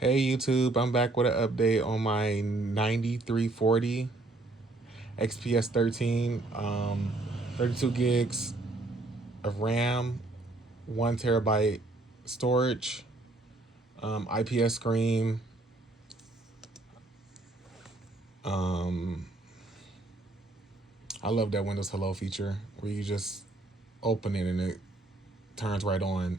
Hey YouTube, I'm back with an update on my 9340 XPS 13, 32 gigs of RAM, 1 terabyte storage, IPS screen. Um, I love that Windows Hello feature where you just open it and it turns right on.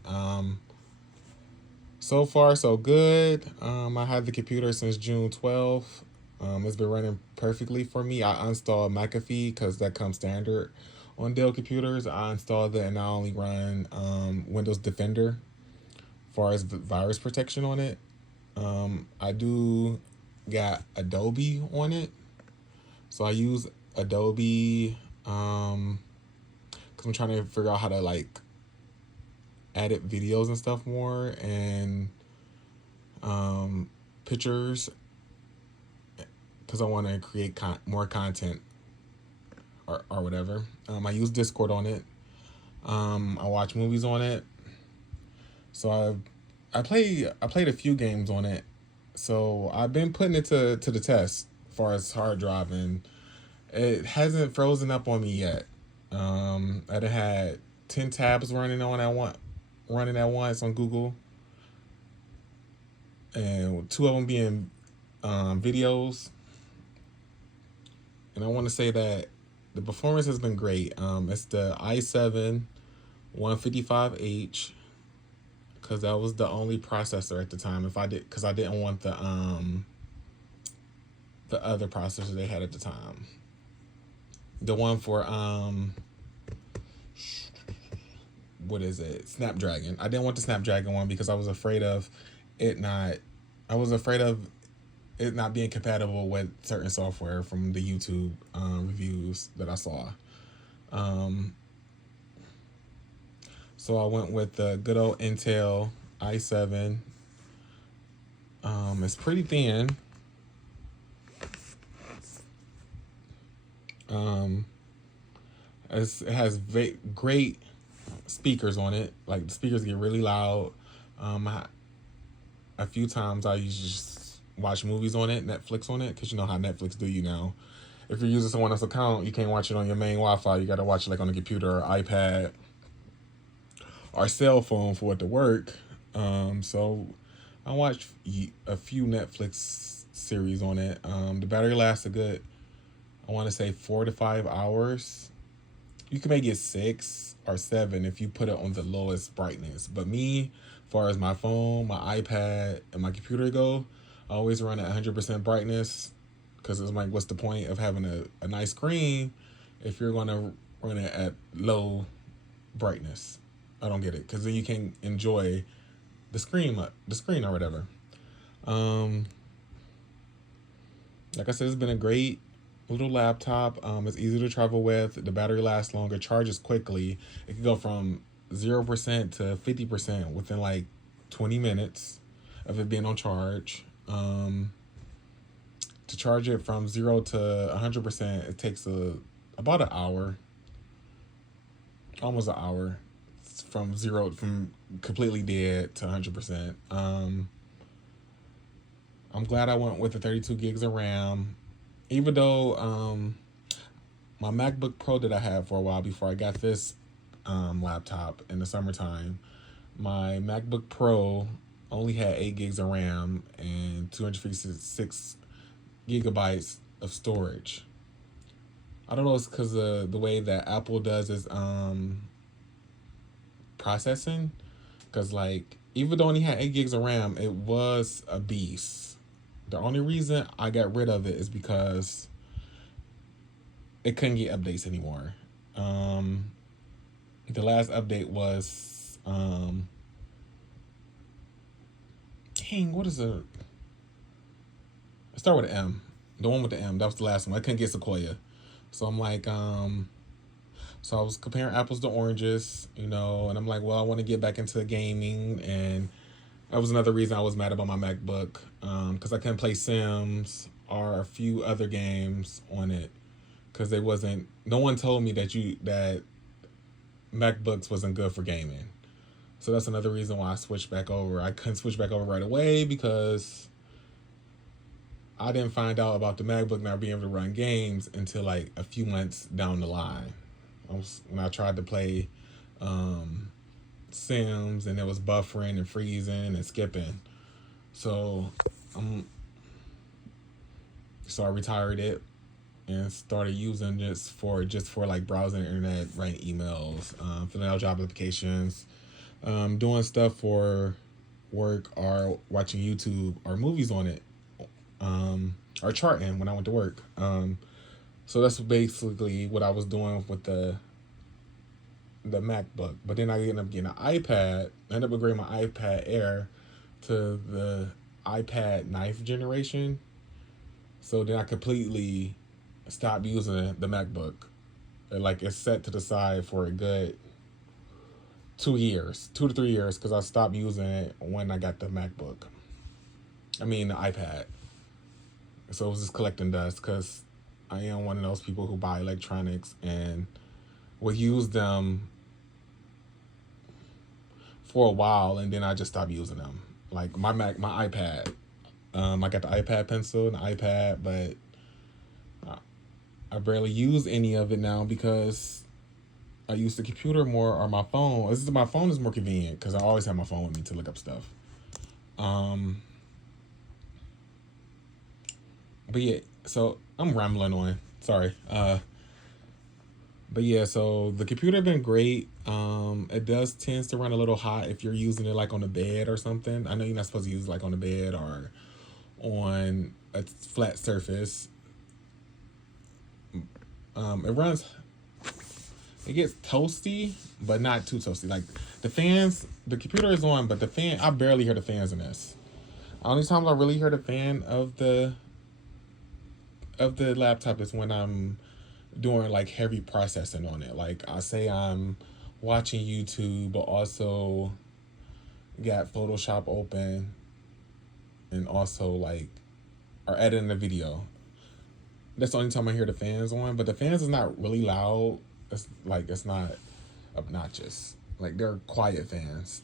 So far, so good. I had the computer since June 12th. It's been running perfectly for me. I installed McAfee because that comes standard on Dell computers. I installed it and I only run Windows Defender as far as the virus protection on it. I do got Adobe on it. So I use Adobe because I'm trying to figure out how to edit videos and stuff more and pictures because I want to create more content or whatever. I use Discord on it. I watch movies on it. So I played a few games on it. So I've been putting it to the test as far as hard drive, and it hasn't frozen up on me yet. I done had 10 tabs running at once on Google, and two of them being videos. And I want to say that the performance has been great. It's the i7 155H because that was the only processor at the time. If I did, because I didn't want the other processor they had at the time. The one for what is it? Snapdragon. I didn't want the Snapdragon one because I was afraid of it not. I was afraid of it not being compatible with certain software from the YouTube reviews that I saw. Um, so I went with the good old Intel i7. It's pretty thin. Um, it has great speakers on it. Like the speakers get really loud. A few times I used to just watch movies on it, Netflix on it, because you know how Netflix do you now. If you're using someone else's account, you can't watch it on your main Wi-Fi. You got to watch it like on a computer or iPad or cell phone for it to work. So I watched a few Netflix series on it. The battery lasts a good, I want to say 4 to 5 hours. You can make it 6 or 7 if you put it on the lowest brightness. But me, as far as my phone, my iPad, and my computer go, I always run at 100% brightness because it's like, what's the point of having a nice screen if you're going to run it at low brightness? I don't get it because then you can enjoy the screen or whatever. Um, like I said, it's been a great little laptop. It's easy to travel with. The battery lasts longer, charges quickly. It can go from 0% to 50% within like 20 minutes of it being on charge. To charge it from 0 to 100%, it takes about an hour, almost an hour, from completely dead to 100%. I'm glad I went with the 32 gigs of RAM, even though my MacBook Pro that I had for a while before I got this laptop in the summertime, my MacBook Pro only had 8 gigs of RAM and 256 gigabytes of storage. I don't know, it's because of the way that Apple does its processing. Because, like, even though it only had 8 gigs of RAM, it was a beast. The only reason I got rid of it is because it couldn't get updates anymore. The last update was dang, what is it? Start with an M. The one with the M. That was the last one. I couldn't get Sequoia. So I'm like, so I was comparing apples to oranges, and I'm like, well, I want to get back into gaming, and that was another reason I was mad about my MacBook, because I couldn't play Sims or a few other games on it, because they wasn't. No one told me that MacBooks wasn't good for gaming. So that's another reason why I switched back over. I couldn't switch back over right away because I didn't find out about the MacBook not being able to run games until like a few months down the line. When I tried to play Sims, and it was buffering and freezing and skipping. So so I retired it and started using just for like browsing the internet, writing emails, filling out job applications, doing stuff for work, or watching YouTube or movies on it, or charting when I went to work. So that's basically what I was doing with the MacBook. But then I ended up getting an iPad. I ended up upgrading my iPad Air to the iPad 9th generation. So then I completely stopped using the MacBook. Like, it's set to the side for a good 2 years, 2 to 3 years, because I stopped using it when I got the MacBook. I mean, the iPad. So it was just collecting dust, because I am one of those people who buy electronics and will use them for a while, and then I just stopped using them. Like my iPad. I got the iPad pencil and the iPad, but I barely use any of it now because I use the computer more, or my phone. My phone is more convenient because I always have my phone with me to look up stuff. But yeah, so I'm rambling on. Sorry. But yeah, so the computer been great. It does tends to run a little hot if you're using it like on the bed or something. I know you're not supposed to use it like on the bed or on a flat surface. It runs. It gets toasty, but not too toasty. Like the fans, the computer is on, but the fan, I barely hear the fans in this. Only times I really hear the fan of the laptop is when I'm doing like heavy processing on it. Like I say I'm watching YouTube, but also got Photoshop open, and also like or editing the video. That's the only time I hear the fans on, but the fans is not really loud. It's not obnoxious. Like they're quiet fans.